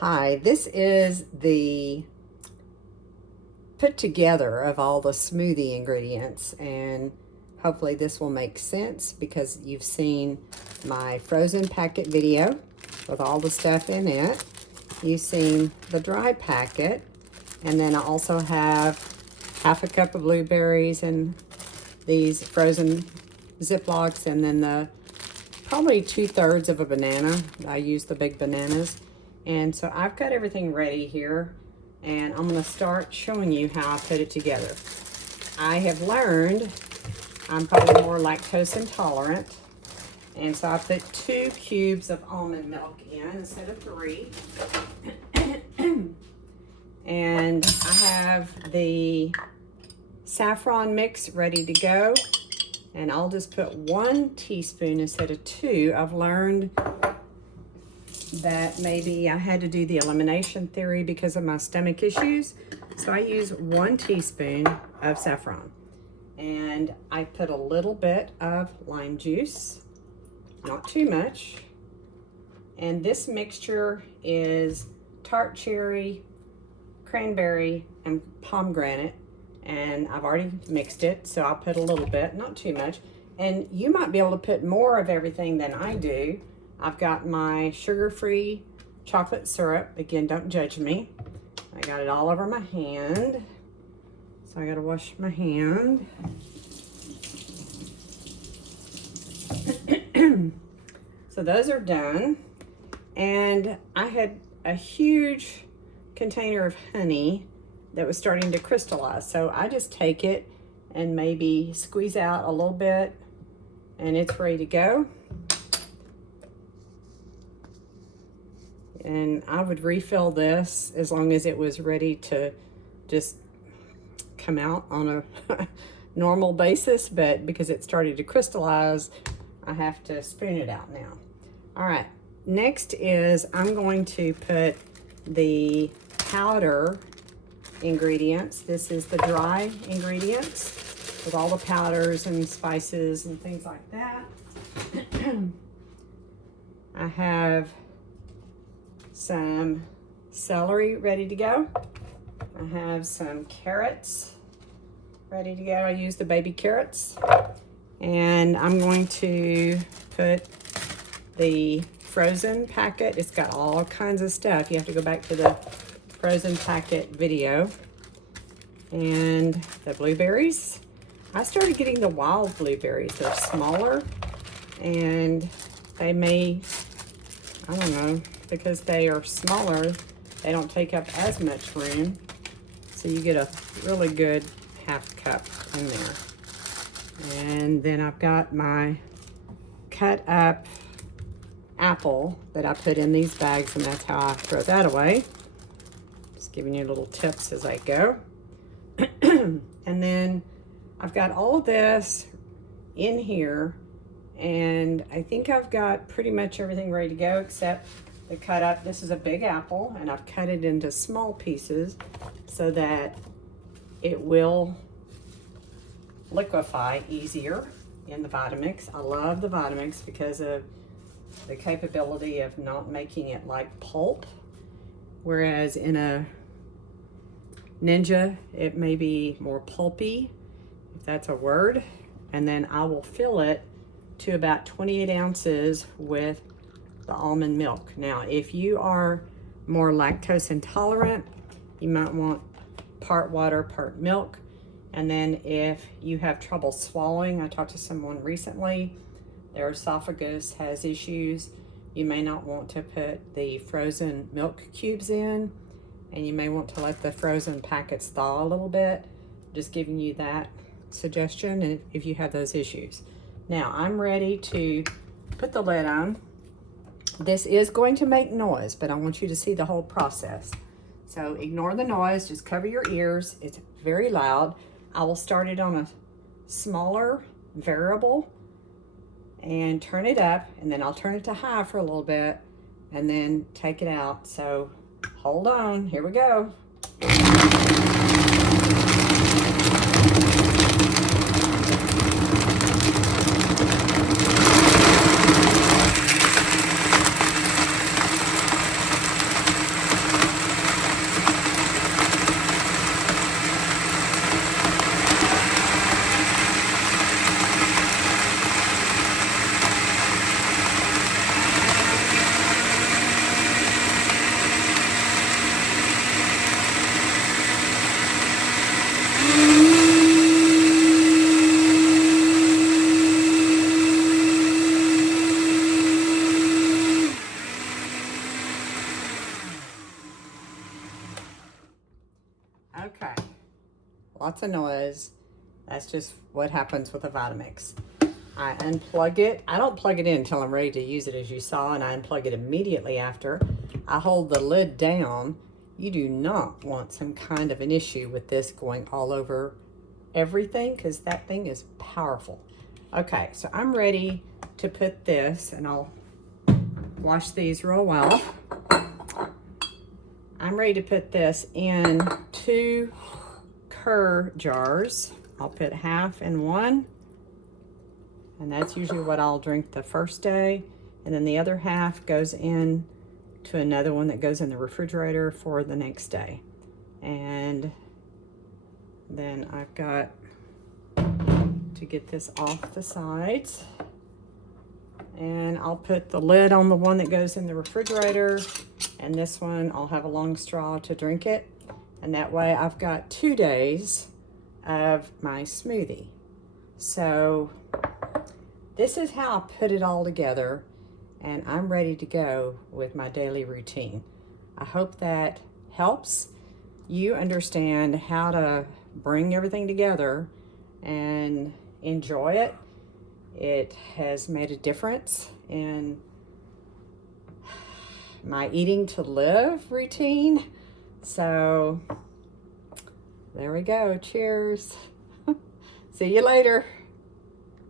Hi, this is the put together of all the smoothie ingredients, and hopefully this will make sense because you've seen my frozen packet video with all the stuff in it. You've seen the dry packet, and then I also have half a cup of blueberries and these frozen Ziplocs, and then the probably 2/3 of a banana. I use the big bananas. And so I've got everything ready here, and I'm going to start showing you how I put it together. I have learned I'm probably more lactose intolerant, and so I put 2 cubes of almond milk in instead of 3. And I have the saffron mix ready to go, and I'll just put 1 teaspoon instead of 2. I've learned that maybe I had to do the elimination theory because of my stomach issues. So I use 1 teaspoon of saffron. And I put a little bit of lime juice, not too much. And this mixture is tart cherry, cranberry, and pomegranate. And I've already mixed it, so I'll put a little bit, not too much. And you might be able to put more of everything than I do. I've got my sugar-free chocolate syrup. Again, don't judge me. I got it all over my hand. So I gotta wash my hand. So those are done. And I had a huge container of honey that was starting to crystallize. So I just take it and maybe squeeze out a little bit, and it's ready to go. And I would refill this as long as it was ready to just come out on a normal basis, but because it started to crystallize, I have to spoon it out now. All right, next is I'm going to put the powder ingredients. This is the dry ingredients with all the powders and spices and things like that. I have some celery ready to go. I have some carrots ready to go. I use the baby carrots. And I'm going to put the frozen packet. It's got all kinds of stuff. You have to go back to the frozen packet video. And the blueberries. I started getting the wild blueberries. They're smaller, and they may, I don't know, because they are smaller, they don't take up as much room. So you get a really good half cup in there. And then I've got my cut up apple that I put in these bags, and that's how I throw that away. Just giving you little tips as I go. And then I've got all of this in here, and I think I've got pretty much everything ready to go except the cut up. This is a big apple, and I've cut it into small pieces so that it will liquefy easier in the Vitamix. I love the Vitamix because of the capability of not making it like pulp, whereas in a Ninja it may be more pulpy, if that's a word. And then I will fill it to about 28 ounces with the almond milk. Now, if you are more lactose intolerant, you might want part water, part milk. And then if you have trouble swallowing, I talked to someone recently, their esophagus has issues, you may not want to put the frozen milk cubes in, and you may want to let the frozen packets thaw a little bit. Just giving you that suggestion, and if you have those issues. Now, I'm ready to put the lid on. This is going to make noise, but I want you to see the whole process. So ignore the noise, just cover your ears. It's very loud. I will start it on a smaller variable and turn it up, and then I'll turn it to high for a little bit and then take it out. So hold on, here we go. Okay, lots of noise. That's just what happens with a Vitamix. I unplug it. I don't plug it in until I'm ready to use it, as you saw, and I unplug it immediately after. I hold the lid down. You do not want some kind of an issue with this going all over everything, because that thing is powerful. Okay, so I'm ready to put this, and I'll wash these real well. I'm ready to put this in 2 cur jars. I'll put half in one, and that's usually what I'll drink the first day, and then the other half goes in to another one that goes in the refrigerator for the next day. And then I've got to get this off the sides, and I'll put the lid on the one that goes in the refrigerator, and this one I'll have a long straw to drink it, and that way I've got 2 days of my smoothie. So this is how I put it all together, and I'm ready to go with my daily routine. I hope that helps you understand how to bring everything together and enjoy it. It has made a difference in my eating to live routine. So there we go. Cheers. See you later.